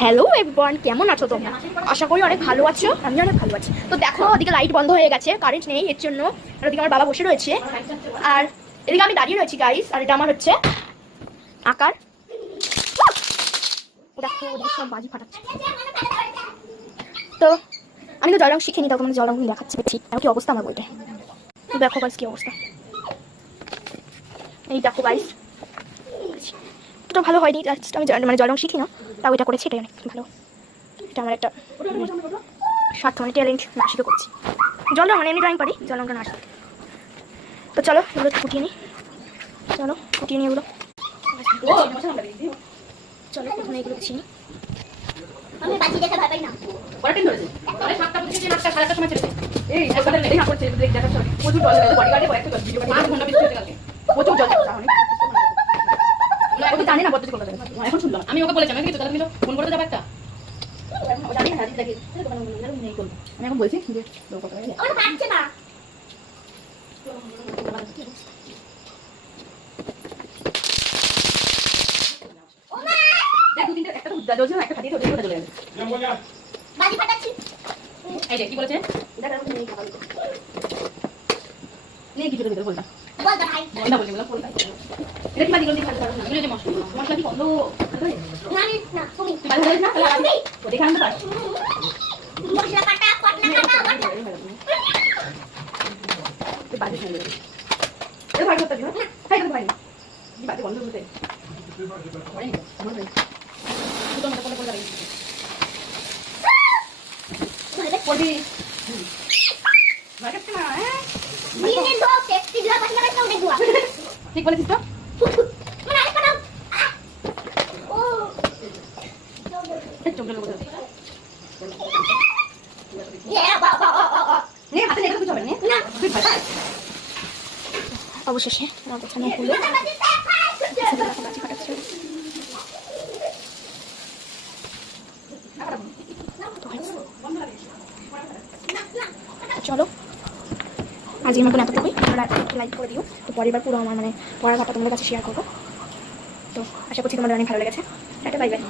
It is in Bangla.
হ্যালো এভরিওয়ান, কেমন আছো তোমরা? আশা করি অনেক ভালো আছো। আমি অনেক ভালো আছি। তো দেখো, ওদিকে লাইট বন্ধ হয়ে গেছে, কারেন্ট নেই, এর জন্য। আর ওদিকে আমার বাবা বসে রয়েছে, আর এদিকে আমি দাঁড়িয়ে রয়েছি গাইস। আর এটা আমার হচ্ছে আকার। দেখো ওদিকে সব বাজি ফাটাচ্ছে। তো আমি তো জল রং শিখিনি, তখন জল রং দেখাচ্ছে ঠিক কি অবস্থা আমার বইটা। তো দেখো গাইস কি অবস্থা, এই দেখো গাইস। এটা ভালো হয়নি, আমি মানে জল রং শিখি না, তাও এটা করেছি, এটাই অনেক ভালো। এটা আমার একটা স্বার্থ, মানে ট্যালেন্ট, না শিখে করছি। জল রং মানে এমনি ড্রয়িং পারি, জল রংটা না শিখি। তো চলো এগুলো ফুটিয়ে নিই, চলো ফুটিয়ে নিই এগুলো। চলো প্রথমে এগুলো গুছিয়ে নিই। আমি বাজি দেখে ভয় পাই না। পরে দিন ধরেছে তাহলে 7টা পর্যন্ত 8টা 8:30 সময় ছেড়েছে। এই কলকাতা এই না করছে দেখ দেখা চলে প্রচুর জল লাগে বডি গার্ডে কয়েকটা ভিডিও করে 8 ঘন্টা বেশি হতে কালকে প্রচুর জল তাহলে ওকে জানি না বলতে কলকাতা এখন শুনলাম আমি ওকে বলেছি আমি কি তো তাহলে ফোন করতে যাব একটা ও জানি না হাদিস দেখি দোকান নেই কোন আমি এখন বলছি যে লোক কথা বলে আমার পাচ্ছে না। ওমা দেখ দুই তিনটা একটা তো উদ্দা জ্বলছে একটা ফাটিয়ে তো ওটা চলে গেছে বাজি ফাটাচ্ছি। এই যে কি বলেছে এটা আমি নেই খাবার নেই কিছু ভিতরে বলতা বল তো ভাই। বলতা বলে বলা বলতা এটা কি বাজি গন্ডি খাবার খাবার আমি যে মশলা কি বন্ধ না না তুমি বাজি বলিস না তাহলে আমি তো দেখে আনতে পারি মশলা কাটা পটলা কাটা বাটা। বাজি শুনে এ ভাই করতে দিও হাই তো ভাই কি বাজি বন্ধ হতে পড়ি লাগাচ্ছে না দিনে দো টেস্টি গুলা বাজি লাগাতে অনেক গুয়া। ঠিক বলেছিস তো মানে আরেকটা দাও। ও চোখে লোক ইয়া বাবা নে হাতে লেগে কিছু হবে না না তুই ভাই অবশেষে আমার গোছানো হলো। চলো আজকে আমার এতটুকুই, তোমরা লাইক করে দিও। তো পরের বার পুরো আমার মানে পড়ার ঘরটা তোমাদের কাছে শেয়ার করবো। তো আশা করছি তোমাদের অনেক ভালো লেগেছে। Tata, bye bye.